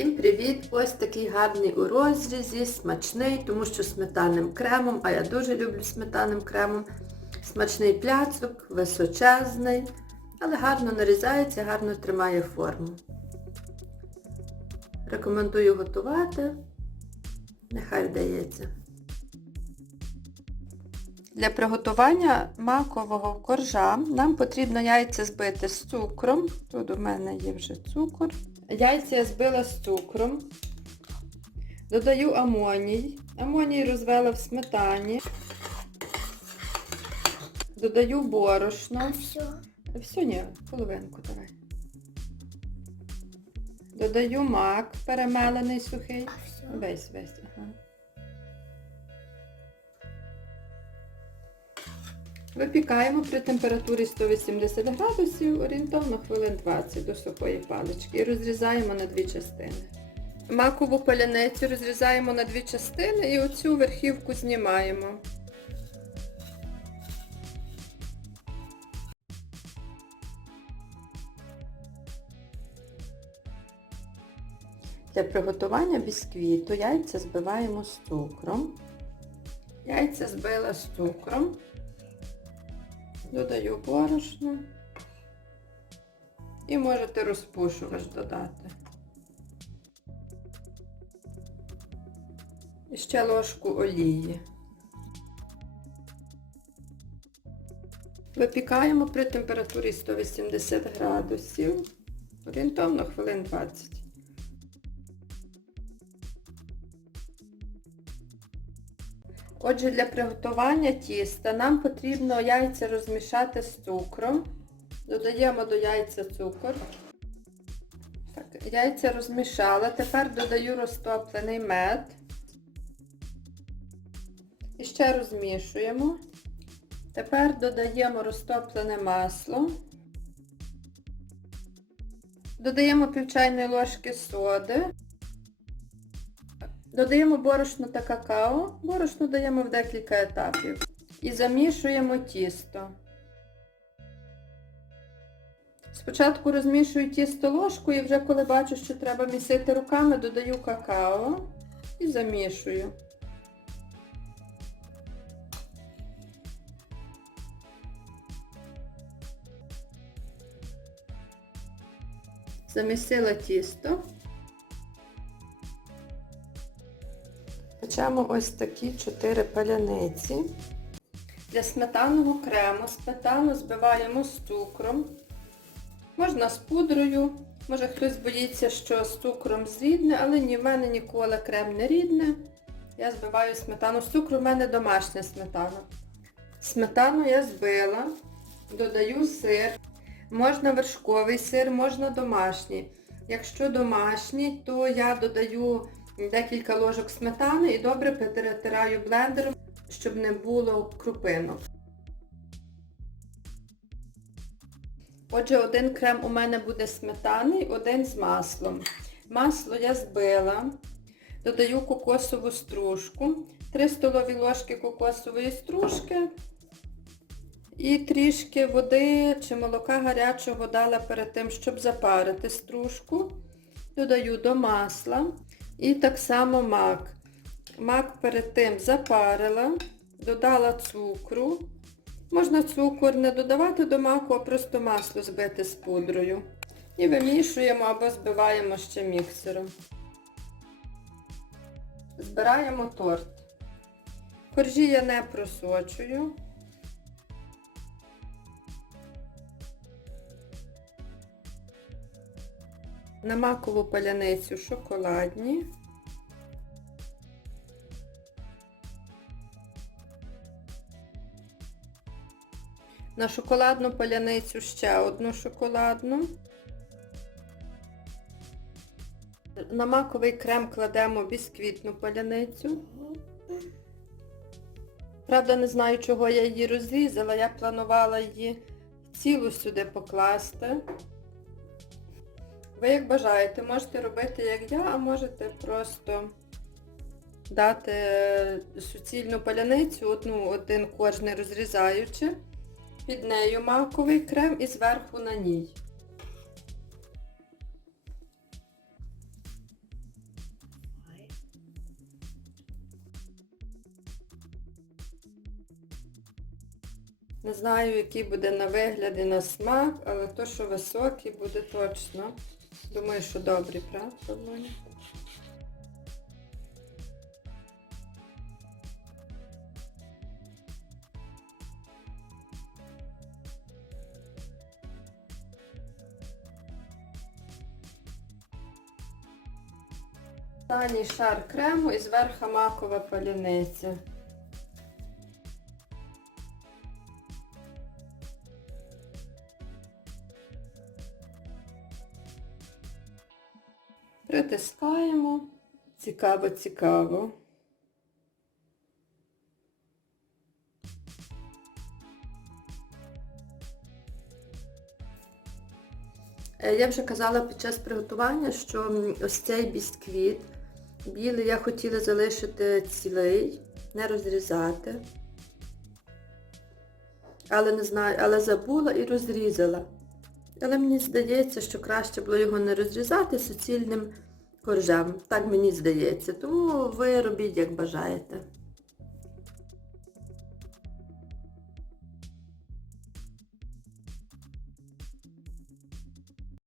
Всім привіт! Ось такий гарний у розрізі, смачний, тому що сметанним кремом, а я дуже люблю сметанним кремом. Смачний пляцок, височезний, але гарно нарізається, гарно тримає форму. Рекомендую готувати. Нехай вдається. Для приготування макового коржа нам потрібно яйця збити з цукром. Тут у мене є вже цукор. Яйця я збила з цукром. Додаю амоній. Амоній розвела в сметані. Додаю борошно. Все. Все, ні, половинку давай. Додаю мак перемелений сухий. А все. Весь, весь, ага. Випікаємо при температурі 180 градусів орієнтовно хвилин 20 до сухої палички і розрізаємо на дві частини. Макову паляницю розрізаємо на дві частини і оцю верхівку знімаємо. Для приготування бісквіту яйця збиваємо з цукром. Яйця збила з цукром. Додаю борошно. І можете розпушувач додати. І ще ложку олії. Випікаємо при температурі 180 градусів. Орієнтовно хвилин 20. Отже, для приготування тіста нам потрібно яйця розмішати з цукром. Додаємо до яйця цукор. Так, яйця розмішала. Тепер додаю розтоплений мед. І ще розмішуємо. Тепер додаємо розтоплене масло. Додаємо пів чайної ложки соди. Додаємо борошно та какао. Борошно даємо в декілька етапів. І замішуємо тісто. Спочатку розмішую тісто ложкою і вже коли бачу, що треба місити руками, додаю какао і замішую. Замісила тісто. Печемо ось такі 4 паляниці. Для сметанного крему сметану збиваємо з цукром. Можна з пудрою. Може хтось боїться, що з цукром зрідне, але ні, в мене ніколи крем не рідне. Я збиваю сметану з цукру, в мене домашня сметана. Сметану я збила, додаю сир. Можна вершковий сир, можна домашній. Якщо домашній, то я додаю декілька ложок сметани і добре перетираю блендером, щоб не було крупинок. Отже, один крем у мене буде сметаний, один з маслом. Масло я збила, додаю кокосову стружку, 3 столові ложки кокосової стружки і трішки води чи молока гарячого дала перед тим, щоб запарити стружку. Додаю до масла. І так само мак. Мак перед тим запарила, додала цукру. Можна цукор не додавати до маку, а просто масло збити з пудрою. І вимішуємо або збиваємо ще міксером. Збираємо торт. Коржі я не просочую. На макову паляницю шоколадні. На шоколадну паляницю ще одну шоколадну. На маковий крем кладемо бісквітну паляницю. Правда, не знаю, чого я її розрізала. Я планувала її цілу сюди покласти. Ви як бажаєте, можете робити, як я, а можете просто дати е, суцільну паляницю, одну, один корж розрізаючи, під нею маковий крем і зверху на ній. Не знаю, який буде на вигляд і на смак, але то, що високий, буде точно. Думаю, що добрий, правда, Лоня? Останній шар крему і зверху макова паляниця. Притискаємо. Цікаво, цікаво. Е, Я вже казала під час приготування, що ось цей бісквіт білий я хотіла залишити цілий, не розрізати. Але не знаю, але забула і розрізала. Але мені здається, що краще було його не розрізати суцільним коржем. Так мені здається. Тому ви робіть, як бажаєте.